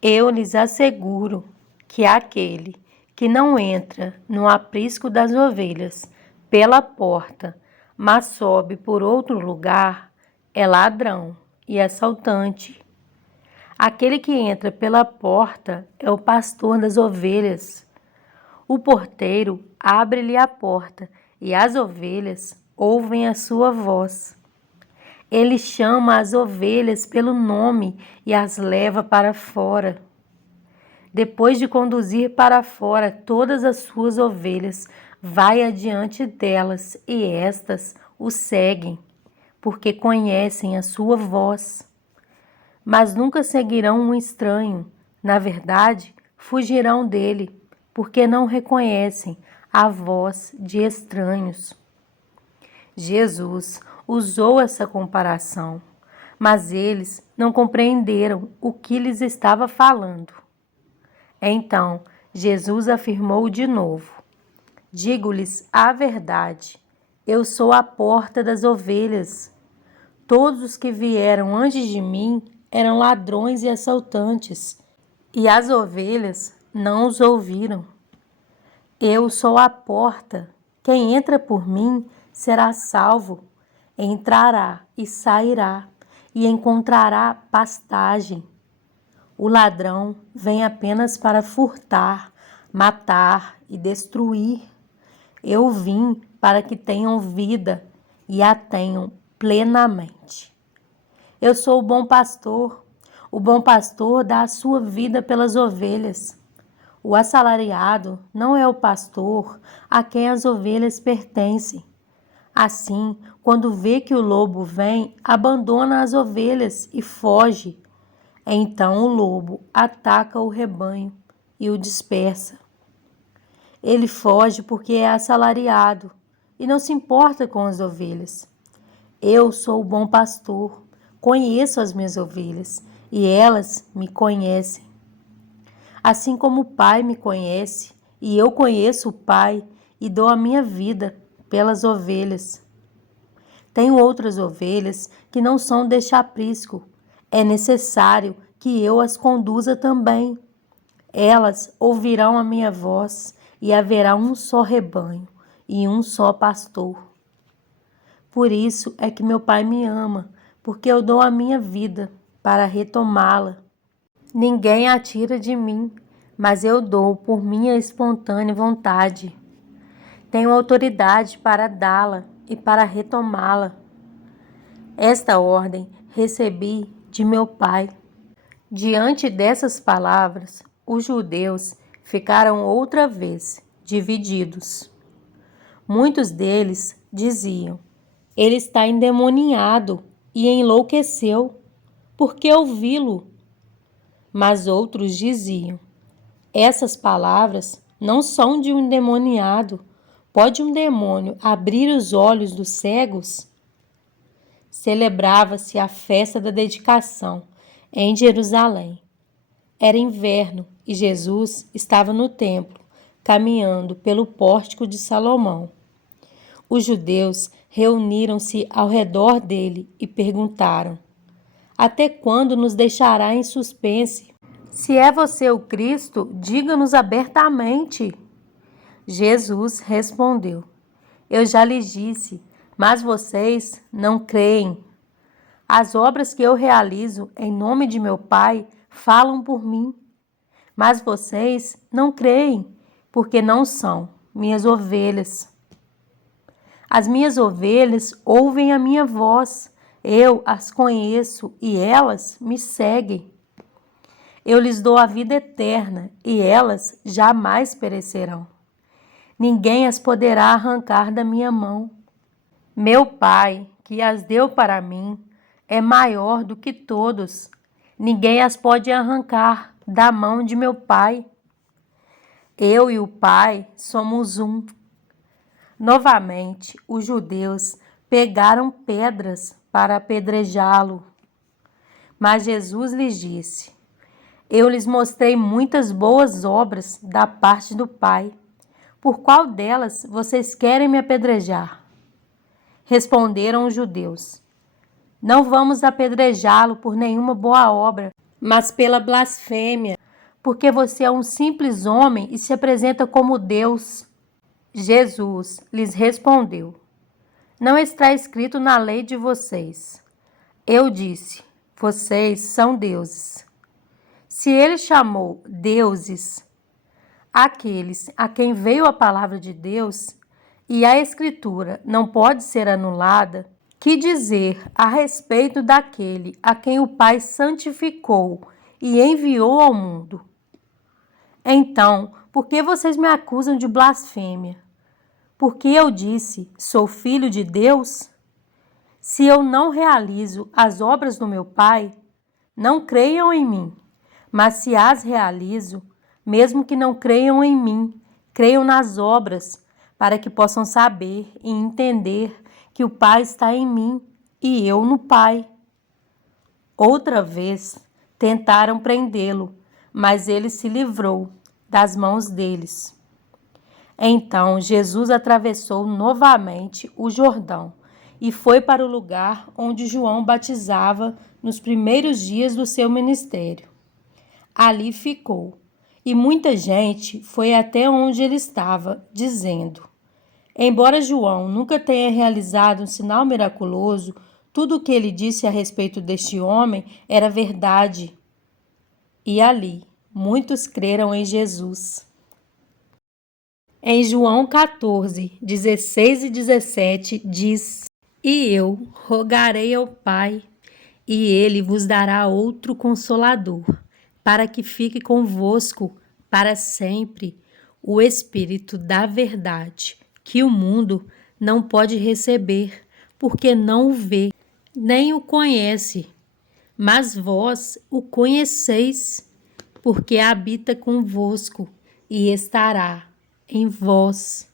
Eu lhes asseguro que aquele que não entra no aprisco das ovelhas pela porta, mas sobe por outro lugar, é ladrão e assaltante. Aquele que entra pela porta é o pastor das ovelhas. O porteiro abre-lhe a porta e as ovelhas ouvem a sua voz. Ele chama as ovelhas pelo nome e as leva para fora. Depois de conduzir para fora todas as suas ovelhas, vai adiante delas e estas o seguem, porque conhecem a sua voz. Mas nunca seguirão um estranho. Na verdade, fugirão dele, porque não reconhecem a voz de estranhos. Jesus usou essa comparação, mas eles não compreenderam o que lhes estava falando. Então, Jesus afirmou de novo: digo-lhes a verdade, eu sou a porta das ovelhas. Todos os que vieram antes de mim eram ladrões e assaltantes, e as ovelhas não os ouviram. Eu sou a porta. Quem entra por mim será salvo. Entrará e sairá, e encontrará pastagem. O ladrão vem apenas para furtar, matar e destruir. Eu vim para que tenham vida e a tenham plenamente. Eu sou o bom pastor. O bom pastor dá a sua vida pelas ovelhas. O assalariado não é o pastor a quem as ovelhas pertencem. Assim, quando vê que o lobo vem, abandona as ovelhas e foge. Então o lobo ataca o rebanho e o dispersa. Ele foge porque é assalariado e não se importa com as ovelhas. Eu sou o bom pastor, conheço as minhas ovelhas e elas me conhecem. Assim como o Pai me conhece e eu conheço o Pai e dou a minha vida pelas ovelhas. Tenho outras ovelhas que não são deste aprisco. É necessário que eu as conduza também. Elas ouvirão a minha voz e haverá um só rebanho e um só pastor. Por isso é que meu Pai me ama, porque eu dou a minha vida para retomá-la. Ninguém a tira de mim, mas eu dou por minha espontânea vontade. Tenho autoridade para dá-la e para retomá-la. Esta ordem recebi de meu Pai. Diante dessas palavras, os judeus ficaram outra vez divididos. Muitos deles diziam: ele está endemoniado e enlouqueceu. Por que ouvi-lo? Mas outros diziam: essas palavras não são de um endemoniado. Pode um demônio abrir os olhos dos cegos? Celebrava-se a festa da dedicação em Jerusalém. Era inverno e Jesus estava no templo, caminhando pelo pórtico de Salomão. Os judeus reuniram-se ao redor dele e perguntaram: até quando nos deixará em suspense? Se é você o Cristo, diga-nos abertamente. Jesus respondeu: eu já lhes disse, mas vocês não creem. As obras que eu realizo em nome de meu Pai falam por mim, mas vocês não creem, porque não são minhas ovelhas. As minhas ovelhas ouvem a minha voz, eu as conheço e elas me seguem. Eu lhes dou a vida eterna e elas jamais perecerão. Ninguém as poderá arrancar da minha mão. Meu Pai, que as deu para mim, é maior do que todos. Ninguém as pode arrancar da mão de meu Pai. Eu e o Pai somos um. Novamente, os judeus pegaram pedras para apedrejá-lo. Mas Jesus lhes disse: eu lhes mostrei muitas boas obras da parte do Pai. Por qual delas vocês querem me apedrejar? Responderam os judeus: não vamos apedrejá-lo por nenhuma boa obra, mas pela blasfêmia, porque você é um simples homem e se apresenta como Deus. Jesus lhes respondeu: Não está escrito na lei de vocês. Eu disse: Vocês são deuses. Se ele chamou deuses aqueles a quem veio a palavra de Deus, e a Escritura não pode ser anulada, que dizer a respeito daquele a quem o Pai santificou e enviou ao mundo? Então, por que vocês me acusam de blasfêmia? Porque eu disse, sou filho de Deus? Se eu não realizo as obras do meu Pai, não creiam em mim. Mas se as realizo, mesmo que não creiam em mim, creiam nas obras, para que possam saber e entender que o Pai está em mim e eu no Pai. Outra vez tentaram prendê-lo, mas ele se livrou das mãos deles. Então Jesus atravessou novamente o Jordão e foi para o lugar onde João batizava nos primeiros dias do seu ministério. Ali ficou, e muita gente foi até onde ele estava, dizendo: Embora João nunca tenha realizado um sinal miraculoso, tudo o que ele disse a respeito deste homem era verdade. E ali, muitos creram em Jesus. Em João 14, 16 e 17 diz: E eu rogarei ao Pai, e ele vos dará outro consolador, para que fique convosco para sempre, o Espírito da verdade, que o mundo não pode receber, porque não o vê, nem o conhece. Mas vós o conheceis, porque habita convosco e estará em vós.